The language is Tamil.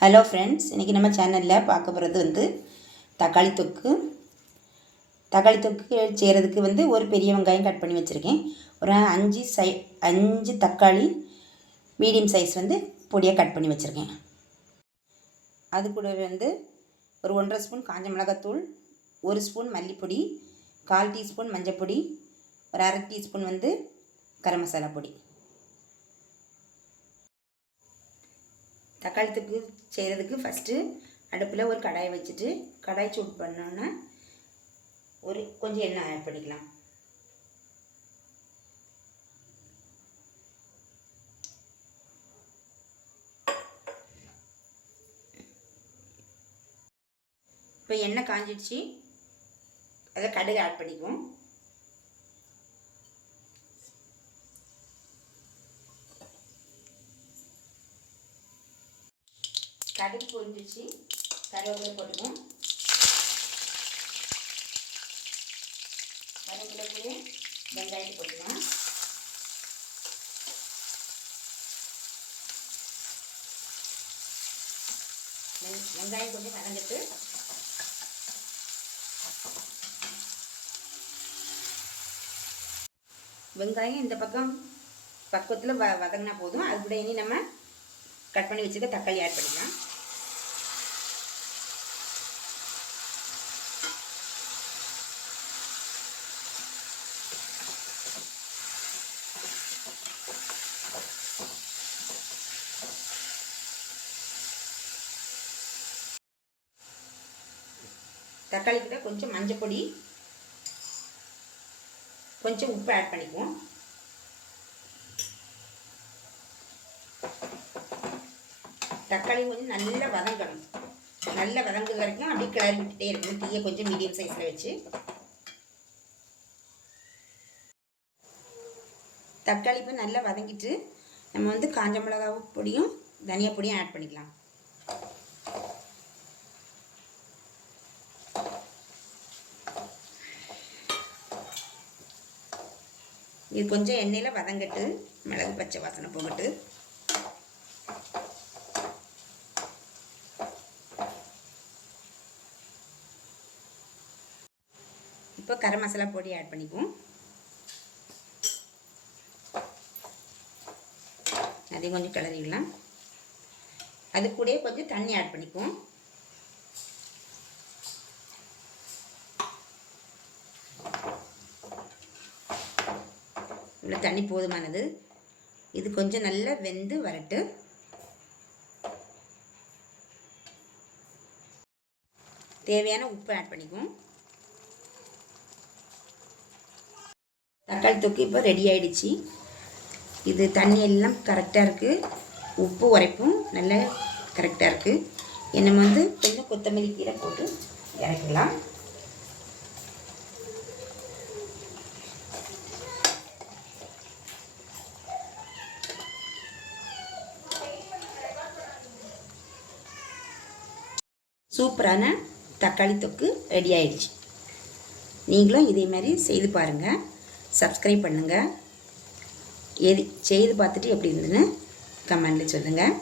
ஹலோ ஃப்ரெண்ட்ஸ், இன்றைக்கி நம்ம சேனலில் பார்க்க போகிறது தக்காளி தொக்கு. தக்காளி தொக்கு செய்கிறதுக்கு ஒரு பெரிய வெங்காயம் கட் பண்ணி வச்சுருக்கேன். ஒரு 5 தக்காளி மீடியம் சைஸ் பொடியாக கட் பண்ணி வச்சுருக்கேன். அது கூட ஒரு 1.5 ஸ்பூன் காஞ்ச மிளகாத்தூள், 1 ஸ்பூன் மல்லிப்பொடி, 1/4 டீஸ்பூன் மஞ்சப்பொடி, ஒரு 1/2 டீஸ்பூன் கரம் மசாலா பொடி. தக்காளி தொக்கு செய்கிறதுக்கு ஃபஸ்ட்டு அடுப்பில் ஒரு கடாயை வச்சுட்டு கடாய் சூடு பண்ணோன்னா கொஞ்சம் எண்ணெய் ஆட் பண்ணிக்கலாம். இப்போ எண்ணெய் காஞ்சிடுச்சு, அதில் கடுகு ஆட் பண்ணிக்குவோம். கடுகு பொரிஞ்சிச்சு, கருவேப்பிலை போட்டுக்குவோம். கருவேப்பிலை கூட வெங்காயத்தை போட்டுக்கலாம். வெங்காயம் கொஞ்சம் கலந்துட்டு வெங்காயம் இந்த பக்கத்தில் வதங்கினா போதும். அது கூட இனி நம்ம கட் பண்ணி வச்சுக்க தக்காளி ஆட் பண்ணிக்கலாம். தக்காளி கூட கொஞ்சம் மஞ்சள் பொடி, கொஞ்சம் உப்பு ஆட் பண்ணிக்குவோம். தக்காளி கொஞ்சம் நல்லா வதங்கணும். நல்லா வதங்குற வரைக்கும் அப்படியே கிளறி விட்டுட்டே இருக்கணும். தீயை கொஞ்சம் மீடியம் சைஸில் வச்சு. தக்காளி இப்போ நல்லா வதங்கிட்டு நம்ம காஞ்ச மிளகா பொடியும் தனியா பொடியும் ஆட் பண்ணிக்கலாம். இது கொஞ்சம் எண்ணெயில் வதங்கட்டு, மிளகு பச்சை வாசனை போகட்டு. இப்போ கரம் மசாலா பொடி ஆட் பண்ணிக்குவோம். அதையும் கொஞ்சம் கிளறிடலாம். அது கூட கொஞ்சம் தண்ணி ஆட் பண்ணிக்குவோம். இவ்வளோ தண்ணி போதுமானது. இது கொஞ்சம் நல்லா வெந்து வரட்டு. தேவையான உப்பு ஆட் பண்ணிக்குவோம். தக்காளி தொக்கு இப்போ ரெடி ஆகிடுச்சு. இது தண்ணி எல்லாம் கரெக்டாக இருக்குது. உப்பு உரைப்பும் நல்லா கரெக்டாக இருக்குது. நம்ம கொஞ்சம் கொத்தமல்லி கீரை போட்டு இறக்கலாம். சூப்பரான தக்காளி தொக்கு ரெடி ஆகிடுச்சு. நீங்களும் இதே மாதிரி செய்து பாருங்கள். சப்ஸ்கிரைப் பண்ணுங்கள். செய்து பார்த்துட்டு எப்படி இருந்ததுன்னு கமெண்ட்டில் சொல்லுங்கள்.